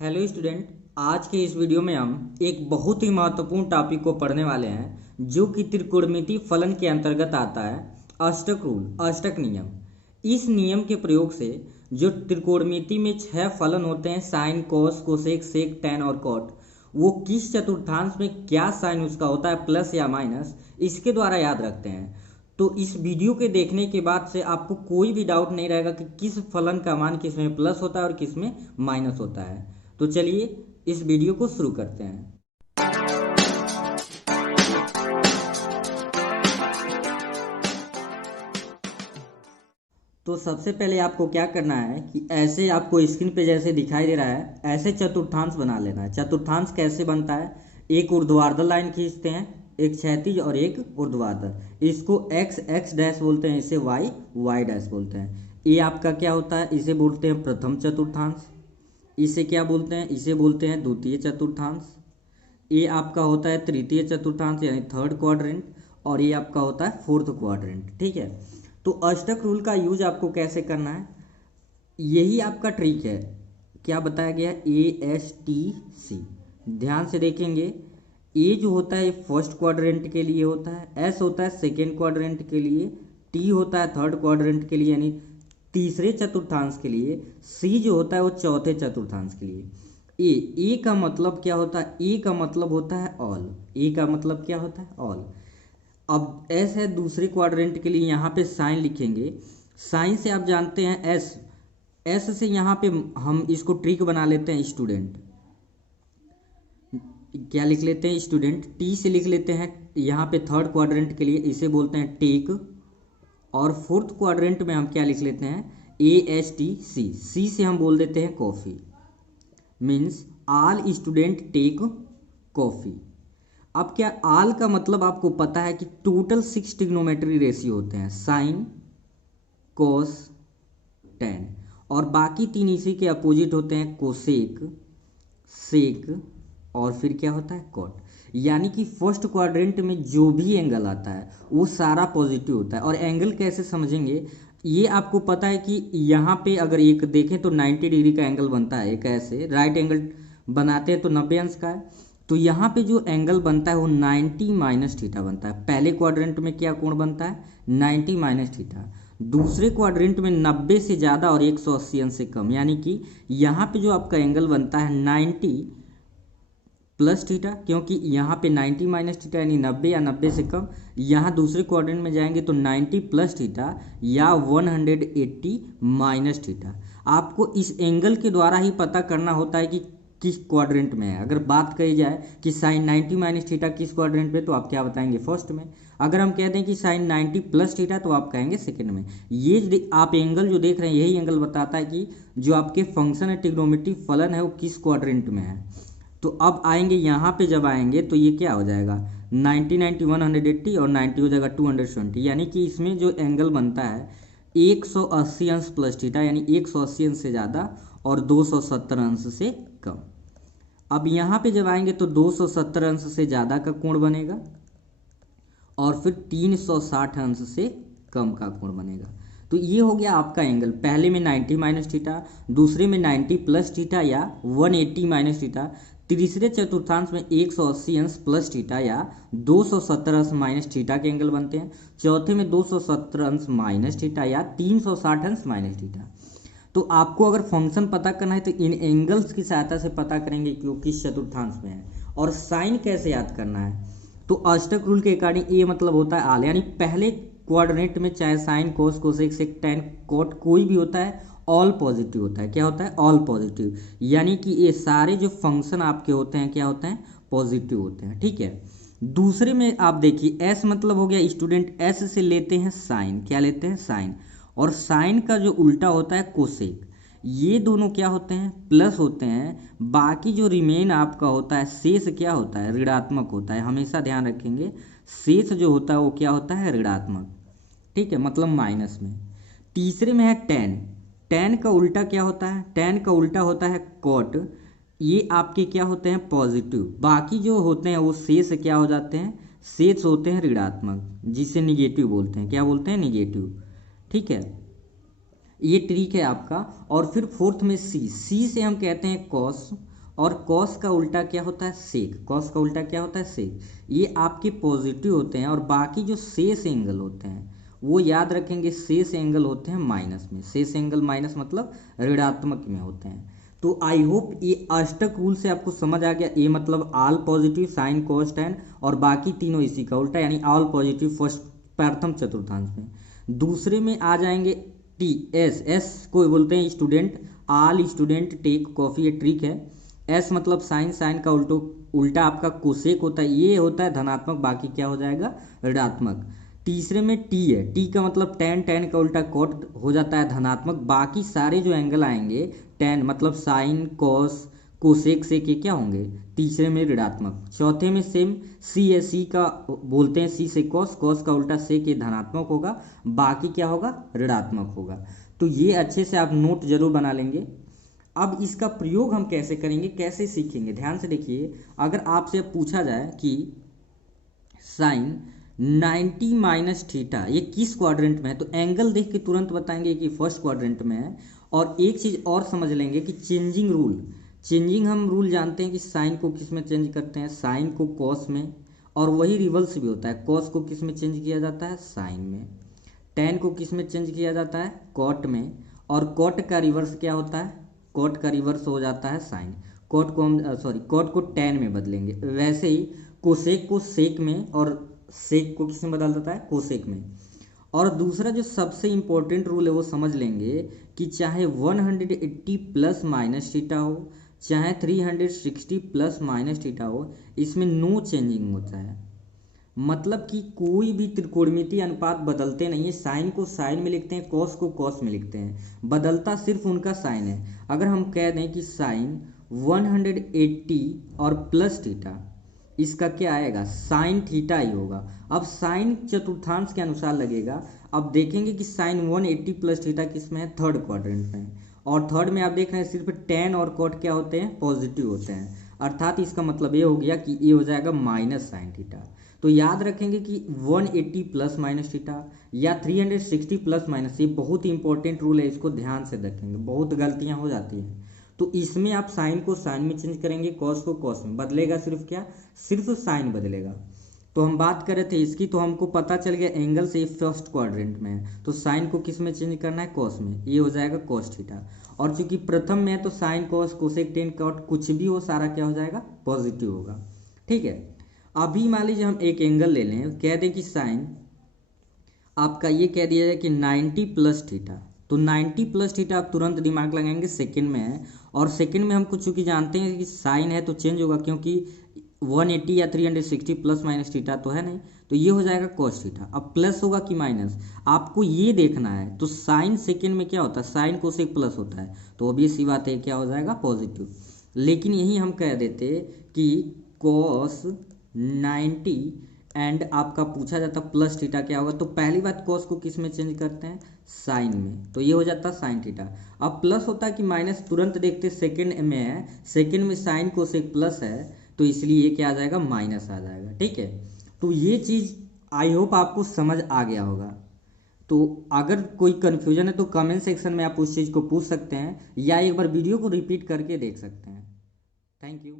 Hello student. आज के इस वीडियो में हम एक बहुत ही महत्वपूर्ण टॉपिक को पढ़ने वाले हैं जो कि त्रिकोणमितीय फलन के अंतर्गत आता है। अष्टक रूल, अष्टक नियम। इस नियम के प्रयोग से जो त्रिकोणमिति में 6 फलन होते हैं, साइन, कोस, कोसेक, सेक, टैन और कॉट, वो किस चतुर्थांश में क्या साइन उसका होता है, प्लस या माइनस, इसके द्वारा याद रखते हैं। तो इस वीडियो के देखने के बाद से आपको कोई भी डाउट नहीं रहेगा कि किस फलन का मान किस में प्लस होता है और किस में माइनस होता है। तो चलिए इस वीडियो को शुरू करते हैं। तो सबसे पहले आपको क्या करना है कि ऐसे आपको स्क्रीन पे जैसे दिखाई दे रहा है, ऐसे चतुर्थांश बना लेना है। चतुर्थांश कैसे बनता है? एक ऊर्ध्वाधर लाइन खींचते हैं, एक क्षैतिज और एक ऊर्ध्वाधर। इसको एक्स एक्स डैश बोलते हैं, इसे वाई वाई डैश बोलते हैं। ये आपका क्या होता है? इसे बोलते हैं प्रथम चतुर्थांश। इसे क्या बोलते हैं? इसे बोलते हैं द्वितीय चतुर्थांश। ये आपका होता है तृतीय चतुर्थांश यानी थर्ड क्वाड्रेंट, और ये आपका होता है फोर्थ क्वाड्रेंट। ठीक है। तो अष्टक रूल का यूज आपको कैसे करना है, यही आपका ट्रिक है। क्या बताया गया? ASTC। ध्यान से देखेंगे, ए जो होता है फर्स्ट क्वाड्रेंट के लिए होता है, एस होता है सेकेंड क्वाड्रेंट के लिए, टी होता है थर्ड क्वाड्रेंट के लिए यानी तीसरे चतुर्थांश के लिए, सी जो होता है वो चौथे चतुर्थांश के लिए। ए का मतलब क्या होता है? ए का मतलब होता है ऑल। ए का मतलब क्या होता है? ऑल। अब एस है दूसरे क्वाड्रेंट के लिए, यहाँ पे साइन लिखेंगे। साइन से आप जानते हैं एस, एस से यहाँ पे हम इसको ट्रिक बना लेते हैं स्टूडेंट। क्या लिख लेते हैं स्टूडेंट? टी से लिख लेते हैं यहाँ पे थर्ड क्वाड्रेंट के लिए, इसे बोलते हैं टेक। और फोर्थ क्वाड्रेंट में हम क्या लिख लेते हैं? ASTC। सी से हम बोल देते हैं coffee. Means all student take coffee. अब क्या ऑल का मतलब आपको पता है कि टोटल 6 ट्रिग्नोमेट्री रेशियो होते हैं, साइन, कोस, टैन, और बाकी 3 इसी के अपोजिट होते हैं, कोसेक, सेक और फिर क्या होता है? कॉट। यानी कि फर्स्ट क्वाड्रेंट में जो भी एंगल आता है वो सारा पॉजिटिव होता है। और एंगल कैसे समझेंगे, ये आपको पता है कि यहाँ पे अगर एक देखें तो 90 डिग्री का एंगल बनता है। एक ऐसे राइट एंगल बनाते हैं तो 90 अंश का है। तो यहाँ पे जो एंगल बनता है वो 90 माइनस थीटा बनता है। पहले क्वाड्रेंट में क्या कोण बनता है? 90 माइनस थीटा। दूसरे क्वाड्रेंट में 90 से ज़्यादा और 180 अंश से कम, यानी कि यहाँ पे जो आपका एंगल बनता है 90 प्लस थीटा, क्योंकि यहाँ पे 90 माइनस थीटा यानी 90 या 90 से कम। यहाँ दूसरे क्वाड्रेंट में जाएंगे तो 90 प्लस थीटा या 180 माइनस थीटा। आपको इस एंगल के द्वारा ही पता करना होता है कि किस क्वाड्रेंट में है। अगर बात कही जाए कि साइन 90 माइनस थीटा किस क्वाड्रेंट पे, तो आप क्या बताएंगे? फर्स्ट में। अगर हम कहते हैं कि साइन 90 प्लस थीटा, तो आप कहेंगे सेकंड में। ये आप एंगल जो देख रहे हैं, यही एंगल बताता है कि जो आपके फंक्शन है ट्रिग्नोमेट्री फलन है वो किस क्वाड्रेंट में है। तो अब आएंगे यहाँ पे, जब आएंगे तो ये क्या हो जाएगा? 90 90 180 और 90 हो जाएगा 220, यानी कि इसमें जो एंगल बनता है 180 अंश प्लस थीटा, यानी 180 अंश से ज़्यादा और 270 अंश से कम। अब यहाँ पे जब आएंगे तो 270 अंश से ज़्यादा का कोण बनेगा और फिर 360 अंश से कम का कोण बनेगा। तो ये हो गया आपका एंगल। पहले में 90 माइनस थीटा, दूसरे में 90 प्लस थीटा या 180 माइनस थीटा, तीसरे चतुर्थांश में 180 अंश प्लस थीटा या 270 अंश माइनस थीटा के एंगल बनते हैं। चौथे में 270 अंश माइनस थीटा या 360 अंश माइनस थीटा। तो आपको अगर फंक्शन पता करना है तो इन एंगल्स की सहायता से पता करेंगे कि वो किस चतुर्थांश में है। और साइन कैसे याद करना है, तो अष्टक रूल के अकॉर्डिंग ये मतलब होता है आल, यानी पहले क्वाड्रेंट में चाहे साइन, कोस, कोसेक, सेक, टैन, कॉट कोई भी होता है, ऑल पॉजिटिव होता है। क्या होता है? All positive. यानी कि ये सारे जो फंक्शन आपके होते हैं क्या होते हैं? पॉजिटिव होते हैं। ठीक है। दूसरे में आप देखिए, एस मतलब हो गया स्टूडेंट, एस से लेते हैं साइन। क्या लेते हैं? साइन। और साइन का जो उल्टा होता है कोसेक। ये दोनों क्या होते हैं? प्लस होते हैं। बाकी जो रिमेन आपका होता है शेष क्या होता है? ऋणात्मक होता है। हमेशा ध्यान रखेंगे, शेष जो होता है वो क्या होता है? ऋणात्मक। ठीक है, मतलब माइनस में। तीसरे में है टेन। टेन का उल्टा क्या होता है? टेन का उल्टा होता है कॉट। ये आपके क्या होते हैं? पॉजिटिव। बाकी जो होते हैं वो शेष क्या हो जाते हैं? शेष होते हैं ऋणात्मक, जिसे निगेटिव बोलते हैं। क्या बोलते हैं? निगेटिव। ठीक है। ये ट्रिक है आपका। और फिर फोर्थ में सी से हम कहते हैं कॉस, और कॉस का उल्टा क्या होता है सेक, कॉस का उल्टा क्या होता है सेक। ये आपके पॉजिटिव होते हैं, और बाकी जो शेष एंगल होते हैं वो याद रखेंगे शेष एंगल होते हैं माइनस में, शेष एंगल माइनस मतलब ऋणात्मक में होते हैं। तो आई होप ये अष्टक रूल से आपको समझ आ गया। ए मतलब all positive sine cos tan, और बाकी तीनों इसी का उल्टा यानी ऑल पॉजिटिव फर्स्ट प्रथम चतुर्थांश में। दूसरे में आ जाएंगे टी एस, एस को बोलते हैं student, all student take coffee, ये ट्रिक है। एस मतलब साइन, साइन का उल्टा आपका कोसेक होता है, ये होता है धनात्मक, बाकी क्या हो जाएगा ऋणात्मक। तीसरे में टी है, टी का मतलब टैन, टैन का उल्टा कॉट हो जाता है धनात्मक, बाकी सारे जो एंगल आएंगे टैन मतलब साइन कॉस कोसेक से के क्या होंगे तीसरे में ऋणात्मक। चौथे में सेम सी है, सी का बोलते हैं सी से कॉस, कॉस का उल्टा से के धनात्मक होगा, बाकी क्या होगा ऋणात्मक होगा। तो ये अच्छे से आप नोट जरूर बना लेंगे। अब इसका प्रयोग हम कैसे करेंगे, कैसे सीखेंगे, ध्यान से देखिए। अगर आपसे पूछा जाए कि साइन 90 माइनस थीटा ये किस क्वाड्रेंट में है, तो एंगल देख के तुरंत बताएंगे कि फर्स्ट क्वाड्रेंट में है। और एक चीज़ और समझ लेंगे कि चेंजिंग रूल, चेंजिंग हम रूल जानते हैं कि साइन को किस में चेंज करते हैं, साइन को कॉस में, और वही रिवर्स भी होता है, कॉस को किस में चेंज किया जाता है साइन में, टेन को किस में चेंज किया जाता है कॉट में, और कॉट का रिवर्स क्या होता है, कॉट का रिवर्स हो जाता है साइन। कॉट को हम कॉट को टेन में बदलेंगे। वैसे ही कोसेक को सेक में, और सेक को किस में बदल देता है कोसेक में। और दूसरा जो सबसे इंपॉर्टेंट रूल है वो समझ लेंगे कि चाहे 180 प्लस माइनस थीटा हो, चाहे 360 प्लस माइनस थीटा हो, इसमें नो चेंजिंग होता है। मतलब कि कोई भी त्रिकोणमितीय अनुपात बदलते नहीं है, साइन को साइन में लिखते हैं, कॉस को कॉस में लिखते हैं, बदलता सिर्फ उनका साइन है। अगर हम कह दें कि साइन 180 और प्लस थीटा, इसका क्या आएगा साइन थीटा ही होगा। अब साइन चतुर्थांश के अनुसार लगेगा। अब देखेंगे कि साइन 180 प्लस थीटा किस में है थर्ड क्वाड्रेंट में है, और थर्ड में आप देख रहे हैं सिर्फ टेन और कॉट क्या होते हैं पॉजिटिव होते हैं, अर्थात इसका मतलब ये हो गया कि ये हो जाएगा माइनस साइन थीटा। तो याद रखेंगे कि 180 प्लस माइनस थीटा या 360 प्लस माइनस, ये बहुत ही इंपॉर्टेंट रूल है, इसको ध्यान से रखेंगे, बहुत गलतियां हो जाती हैं। तो इसमें आप साइन को साइन में चेंज करेंगे, कॉस को कॉस में, बदलेगा सिर्फ क्या, सिर्फ साइन बदलेगा। तो हम बात कर रहे थे इसकी, तो हमको पता चल गया एंगल से फर्स्ट क्वाड्रेंट में है, तो साइन को किस में चेंज करना है कॉस में, ये हो जाएगा कॉस थीटा। और चूंकि प्रथम में है तो sine cos cosec tan cot कुछ भी हो सारा क्या हो जाएगा पॉजिटिव होगा। ठीक है, अभी मान लीजिए हम एक एंगल ले लें, कह दें कि साइन आपका ये कह दिया जाए कि 90 प्लस थीटा, तो 90 प्लस थीटा आप तुरंत दिमाग लगाएंगे सेकंड में है, और सेकंड में हमको चूंकि जानते हैं कि साइन है तो चेंज होगा, क्योंकि 180 या 360 प्लस माइनस थीटा तो है नहीं, तो ये हो जाएगा कॉस थीटा। अब प्लस होगा कि माइनस आपको ये देखना है, तो साइन सेकंड में क्या होता है साइन कोसेक प्लस होता है, तो ऑब्वियस सी बात है क्या हो जाएगा पॉजिटिव। लेकिन यही हम कह देते कि कॉस 90 एंड आपका पूछा जाता प्लस थीटा क्या होगा, तो पहली बात कॉस को किस में चेंज करते हैं साइन में, तो ये हो जाता साइन थीटा। अब प्लस होता है कि माइनस, तुरंत देखते सेकंड में है, सेकंड में साइन कोसेक प्लस है, तो इसलिए ये क्या आ जाएगा माइनस आ जाएगा। ठीक है, तो ये चीज़ आई होप आपको समझ आ गया होगा। तो अगर कोई कन्फ्यूजन है तो कमेंट सेक्शन में आप उस चीज़ को पूछ सकते हैं, या एक बार वीडियो को रिपीट करके देख सकते हैं। Thank you.